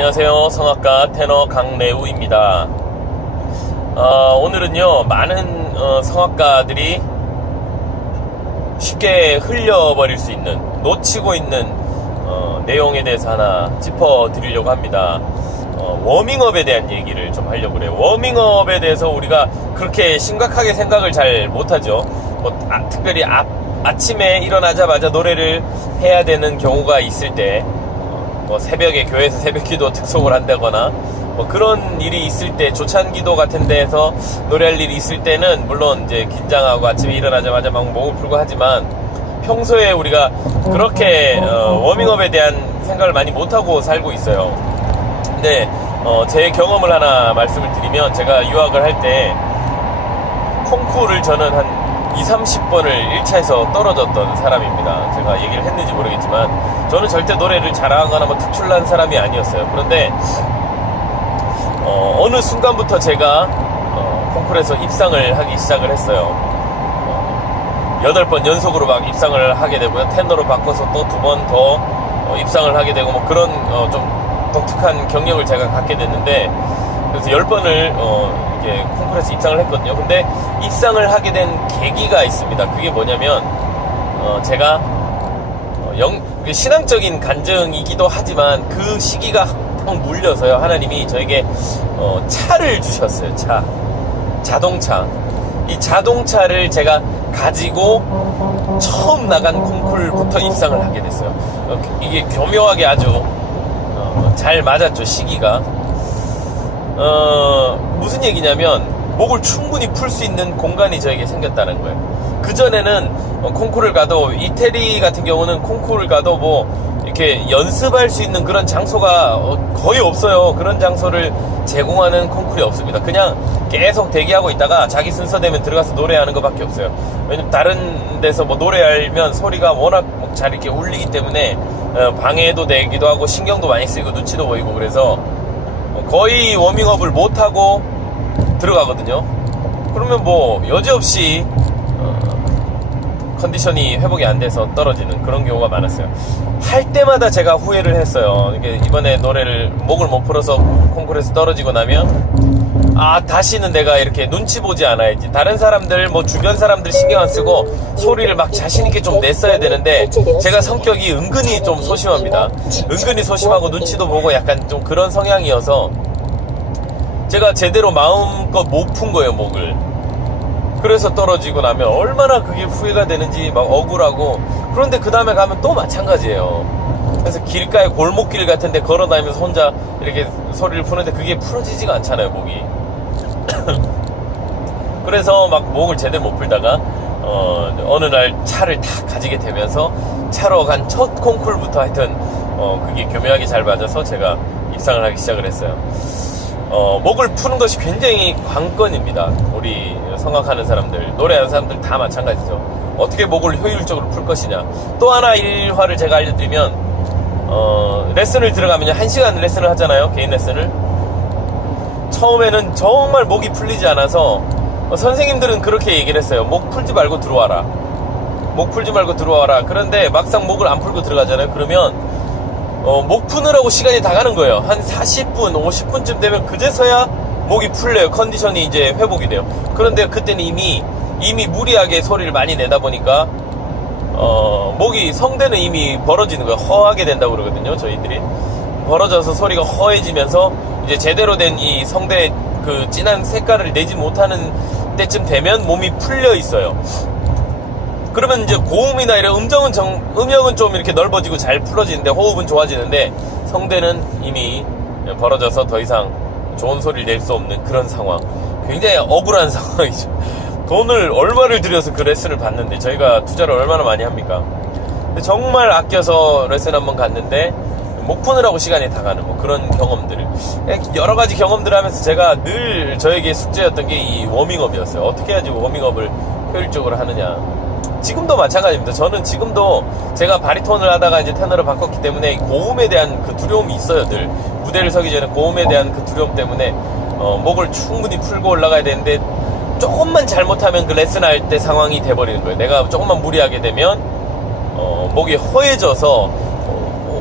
안녕하세요. 성악가 테너 강래우입니다. 오늘은요, 많은 성악가들이 쉽게 흘려버릴 수 있는, 놓치고 있는 내용에 대해서 하나 짚어드리려고 합니다. 워밍업에 대한 얘기를 좀 하려고 그래요. 워밍업에 대해서 우리가 그렇게 심각하게 생각을 잘 못하죠. 특별히 아침에 일어나자마자 노래를 해야 되는 경우가 있을 때, 새벽에 교회에서 새벽기도 특송을 한다거나 그런 일이 있을 때, 조찬기도 같은 데에서 노래할 일이 있을 때는 물론 이제 긴장하고 아침에 일어나자마자 막 목을 풀고 하지만, 평소에 우리가 그렇게 워밍업에 대한 생각을 많이 못하고 살고 있어요. 근데 제 경험을 하나 말씀을 드리면, 제가 유학을 할 때 콩쿠르를 저는 한 20-30번을 1차에서 떨어졌던 사람입니다. 제가 얘기를 했는지 모르겠지만 저는 절대 노래를 잘하거나 특출난 사람이 아니었어요. 그런데 어느 순간부터 제가 콩쿠르에서 입상을 하기 시작을 했어요. 8번 연속으로 막 입상을 하게 되고요. 테너로 바꿔서 또 2번 더 입상을 하게 되고 그런 좀 독특한 경력을 제가 갖게 됐는데, 그래서 10번을 이렇게 콩쿠르에서 입상을 했거든요. 근데 입상을 하게 된 계기가 있습니다. 그게 뭐냐면, 제가 신앙적인 간증이기도 하지만 그 시기가 딱 물려서요, 하나님이 저에게 차를 주셨어요. 자동차. 이 자동차를 제가 가지고 처음 나간 콩쿠르부터 입상을 하게 됐어요. 이게 교묘하게 아주 잘 맞았죠, 시기가. 무슨 얘기냐면, 목을 충분히 풀 수 있는 공간이 저에게 생겼다는 거예요. 그전에는 콩쿠르를 가도, 이태리 같은 경우는 콩쿠르를 가도 이렇게 연습할 수 있는 그런 장소가 거의 없어요. 그런 장소를 제공하는 콩쿠르이 없습니다. 그냥 계속 대기하고 있다가 자기 순서 되면 들어가서 노래하는 것밖에 없어요. 왜냐면 다른 데서 노래하면 소리가 워낙 잘 이렇게 울리기 때문에 방해도 되기도 하고 신경도 많이 쓰이고 눈치도 보이고, 그래서 거의 워밍업을 못하고 들어가거든요. 그러면 여지없이 컨디션이 회복이 안 돼서 떨어지는 그런 경우가 많았어요. 할 때마다 제가 후회를 했어요. 이번에 노래를 목을 못 풀어서 콩쿠르에서 떨어지고 나면, 다시는 내가 이렇게 눈치 보지 않아야지. 다른 사람들, 주변 사람들 신경 안 쓰고 소리를 막 자신있게 좀 냈어야 되는데, 제가 성격이 은근히 좀 소심합니다. 은근히 소심하고 눈치도 보고 약간 좀 그런 성향이어서 제가 제대로 마음껏 못 푼 거예요, 목을. 그래서 떨어지고 나면 얼마나 그게 후회가 되는지 막 억울하고. 그런데 그 다음에 가면 또 마찬가지예요. 그래서 길가에 골목길 같은 데 걸어 다니면서 혼자 이렇게 소리를 푸는데 그게 풀어지지가 않잖아요, 목이. 그래서 목을 제대로 못 풀다가 어느 날 차를 다 가지게 되면서, 차로 간 첫 콩쿠르부터 하여튼 그게 교묘하게 잘 맞아서 제가 입상을 하기 시작을 했어요. 목을 푸는 것이 굉장히 관건입니다. 우리 성악하는 사람들, 노래하는 사람들 다 마찬가지죠. 어떻게 목을 효율적으로 풀 것이냐. 또 하나 일화를 제가 알려드리면, 레슨을 들어가면요, 1시간 레슨을 하잖아요, 개인 레슨을. 처음에는 정말 목이 풀리지 않아서 선생님들은 그렇게 얘기를 했어요. 목 풀지 말고 들어와라. 목 풀지 말고 들어와라. 그런데 막상 목을 안 풀고 들어가잖아요. 그러면 목 푸느라고 시간이 다 가는 거예요. 한 40분, 50분쯤 되면 그제서야 목이 풀려요. 컨디션이 이제 회복이 돼요. 그런데 그때는 이미 무리하게 소리를 많이 내다 보니까 성대는 이미 벌어지는 거예요. 허하게 된다고 그러거든요, 저희들이. 벌어져서 소리가 허해지면서 이제 제대로 된 이 성대 진한 색깔을 내지 못하는 때쯤 되면 몸이 풀려 있어요. 그러면 이제 고음이나 이런 음역은 좀 이렇게 넓어지고 잘 풀어지는데, 호흡은 좋아지는데, 성대는 이미 벌어져서 더 이상 좋은 소리를 낼 수 없는 그런 상황. 굉장히 억울한 상황이죠. 돈을 얼마를 들여서 그 레슨을 받는데, 저희가 투자를 얼마나 많이 합니까? 근데 정말 아껴서 레슨 한번 갔는데 목 푸느라고 시간이 다 가는 그런 경험들, 여러 가지 경험들을 하면서 제가 늘 저에게 숙제였던 게 이 워밍업이었어요. 어떻게 해야지 워밍업을 효율적으로 하느냐. 지금도 마찬가지입니다. 저는 지금도 제가 바리톤을 하다가 이제 테너로 바꿨기 때문에 고음에 대한 그 두려움이 있어요. 늘 무대를 서기 전에 고음에 대한 그 두려움 때문에 목을 충분히 풀고 올라가야 되는데, 조금만 잘못하면 그 레슨할 때 상황이 돼버리는 거예요. 내가 조금만 무리하게 되면 목이 허해져서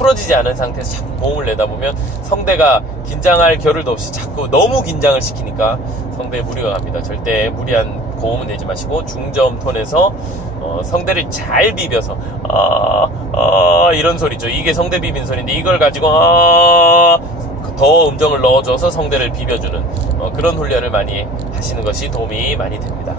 풀어지지 않은 상태에서 자꾸 고음을 내다 보면 성대가 긴장할 겨를도 없이 자꾸 너무 긴장을 시키니까 성대에 무리가 갑니다. 절대 무리한 고음은 내지 마시고 중저음 톤에서 성대를 잘 비벼서 이런 소리죠. 이게 성대 비빈 소리인데 이걸 가지고 더 음정을 넣어줘서 성대를 비벼주는 그런 훈련을 많이 하시는 것이 도움이 많이 됩니다.